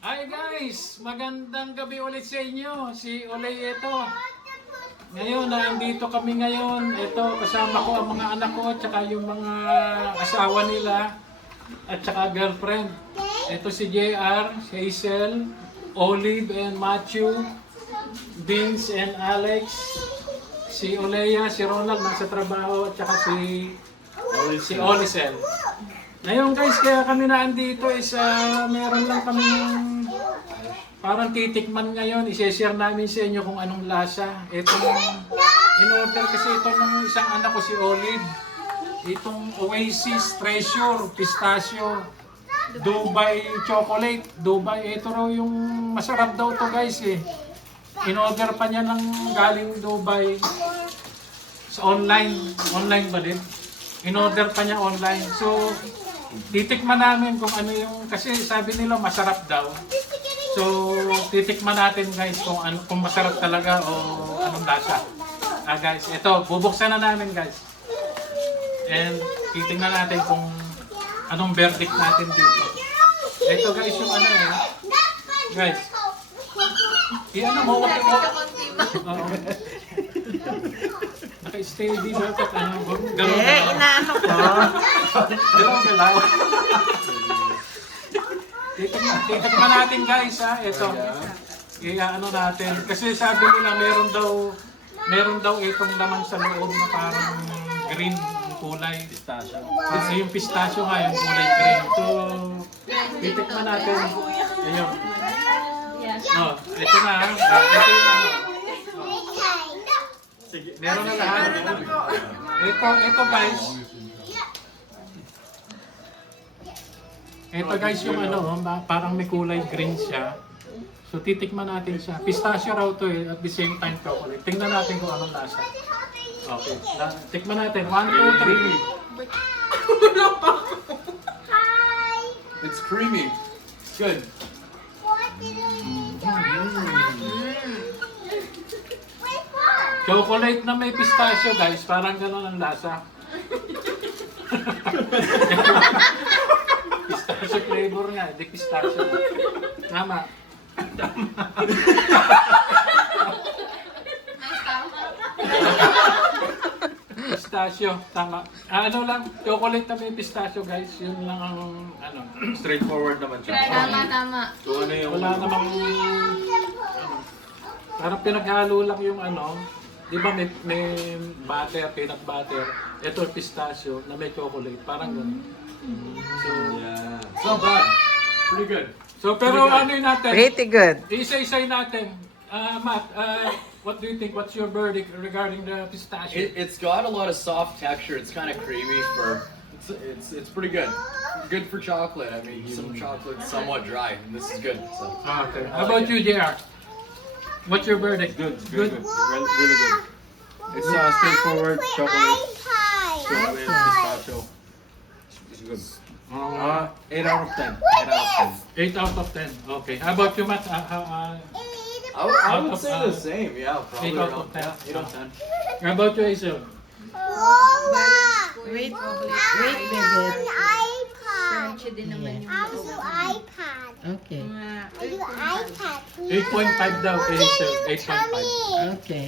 Hi guys! Magandang gabi ulit sa inyo. Si Olay ito. Ngayon, nandito kami ngayon. Ito, kasama ko ang mga anak ko at saka yung mga asawa nila at saka girlfriend. Ito si JR, si Hazel, Olive and Matthew, Vince and Alex, si Olea, si Ronald nasa trabaho at saka si Olicel. Ngayon guys, kaya kami naandito is meron lang kami parang titikman ngayon. I-share namin sa inyo kung anong lasa. Itong in-order kasi ito ng isang anak ko si Olive. Itong Oasis Treasure Pistachio Dubai Chocolate. Dubai, ito raw yung masarap daw to guys eh. In-order pa niya ng galing Dubai sa online. Online ba din? In-order pa niya online. So, titikman namin kung ano yung, kasi sabi nila masarap daw. So, titikman natin guys kung masarap talaga o anong lasa. Guys, ito, bubuksan na namin guys. And titingnan natin kung anong verdict natin dito. Ito guys yung ano eh. Guys. Ano mo? Oo. Naka-steady dapat ano. Gano'n na. Inaano ko. Dalawang galaw. Titikman natin guys ha. Ito. Ano natin. Kasi sabi nila meron daw itong laman sa loob na parang green yung kulay. Pistachio. Kasi yung pistachio nga yung kulay green. So, titikman natin. Ayun. Oh, ito na ha. Ito yung ano. Sige, meron na lahat. Ito guys. Ito guys yung ano, parang may kulay green siya. So titikman natin siya. Pistachio raw to eh, at the same time chocolate. Tingnan natin kung anong lasa. Okay, tikman natin. 1, 2, 3. It's creamy. It's good. Chocolate na may pistachio guys, parang gano'n ang lasa. Pistachio flavor nga, hindi pistachio. Tama. Pistachio, tama. Ano lang, chocolate na may pistachio guys, yun lang ang ano. Straightforward naman siya. Tama. So ano yung... Wala namang parang pinaghalo lang yung ano. Di ba may butter, peanut butter. Ito pistachio na may chocolate, parang gano'n. So, Yeah. It's not bad. Pretty good. so pero ano yun natin? Pretty good. Isa-isay natin. Matt, what do you think? What's your verdict regarding the pistachio? It's got a lot of soft texture. It's kind of creamy for... It's pretty good. Good for chocolate. I mean, some chocolate's somewhat dry, and this is good. So. Okay. How about you, JR? What's your verdict? Good. Really good. It's straightforward chocolate pistachio. It's good. 8 out of 10. 8 out of 10. Okay. How about you, Matt? I would say the same. Yeah, probably 8 out around of 10. 8 out of 10. How about you, Hazel? Wait, Wait, baby. Crunchy din naman yung Okay. 8.5 daw kay Hazel. 8.5. Okay.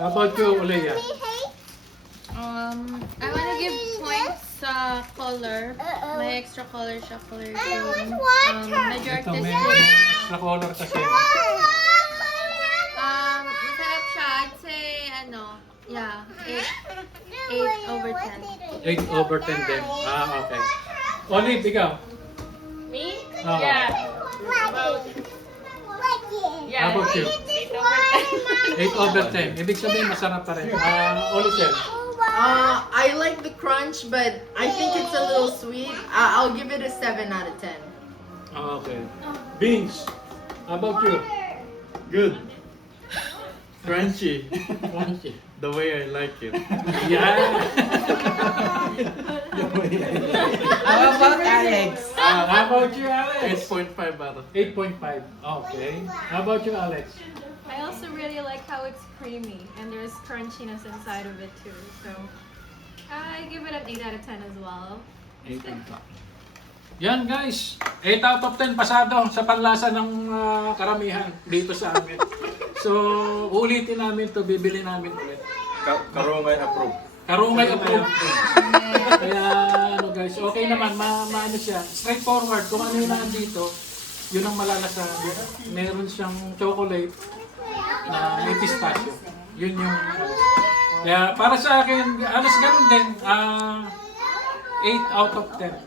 How about you, Olea? I wanna give points sa color. May extra color siya, color green. Medyo Ito may artistic. extra color kasi. Masarap siya. I'd say, yeah, 8 over 10. 8 over 10 din. Okay. Olive, ikaw? Me? Oh. Yeah. How about you? 8 over 10. Ibig sabihin, masarap pa rin. Olicel? I like the crunch, but I think it's a little sweet. I'll give it a 7 out of 10. Okay. Beans? How about you? Good. Crunchy. Crunchy. The way I like it. Yeah. How about Alex? How about you, Alex? 8.5 out of 8.5. Okay. How about you, Alex? I also really like how it's creamy and there's crunchiness inside of it too. So I give it an 8 out of 10 as well. 8.5. Yan guys, 8 out of 10 pasado sa panlasa ng karamihan dito sa amin. So, ulitin namin to, bibili namin ulit. Karungay approve. Karungay approved. Kaya ano guys, okay naman, maano siya. Straightforward, kung ano yung nandito, yun ang malalasa. Meron siyang chocolate na may pistachio. Yun yung... Kaya para sa akin, alas ganun din, 8 out of 10.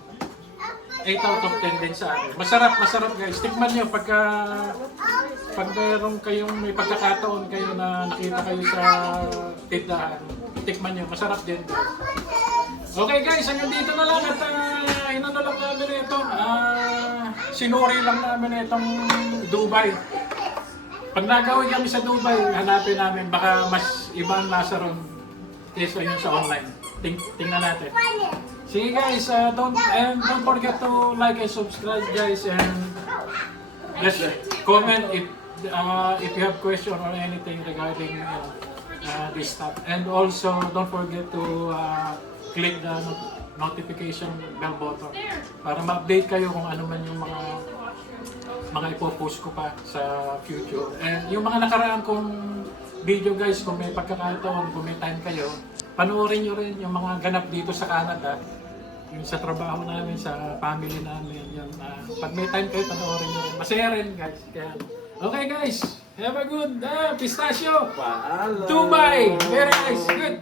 8 out of 10 din sa akin. Masarap, masarap guys. Tikman nyo pag meron kayong may pagkakataon kayo na nakita kayo sa tindahan. Tikman nyo, masarap din guys. Okay guys, hanggang dito na lang at inano lang namin ito. Sinuri lang namin itong Dubai. Pag nagawin kami sa Dubai, hanapin namin baka mas ibang lasa ron kaysa yun sa online. Tingnan natin. Sige guys, don't forget to like and subscribe guys, and just comment if you have question or anything regarding this stuff. And also don't forget to click the notification bell button para ma-update kayo kung ano man yung mga ipopost ko pa sa future. And yung mga nakaraan kong video guys, kung may pagkakataon, kung may time kayo, panoorin nyo rin yung mga ganap dito sa Canada, yung sa trabaho namin, sa family namin, yung pag may time kayo, panoorin nyo rin. Masaya rin guys. Kaya, okay guys, have a good pistachio. Paalam. Dubai, very nice, good.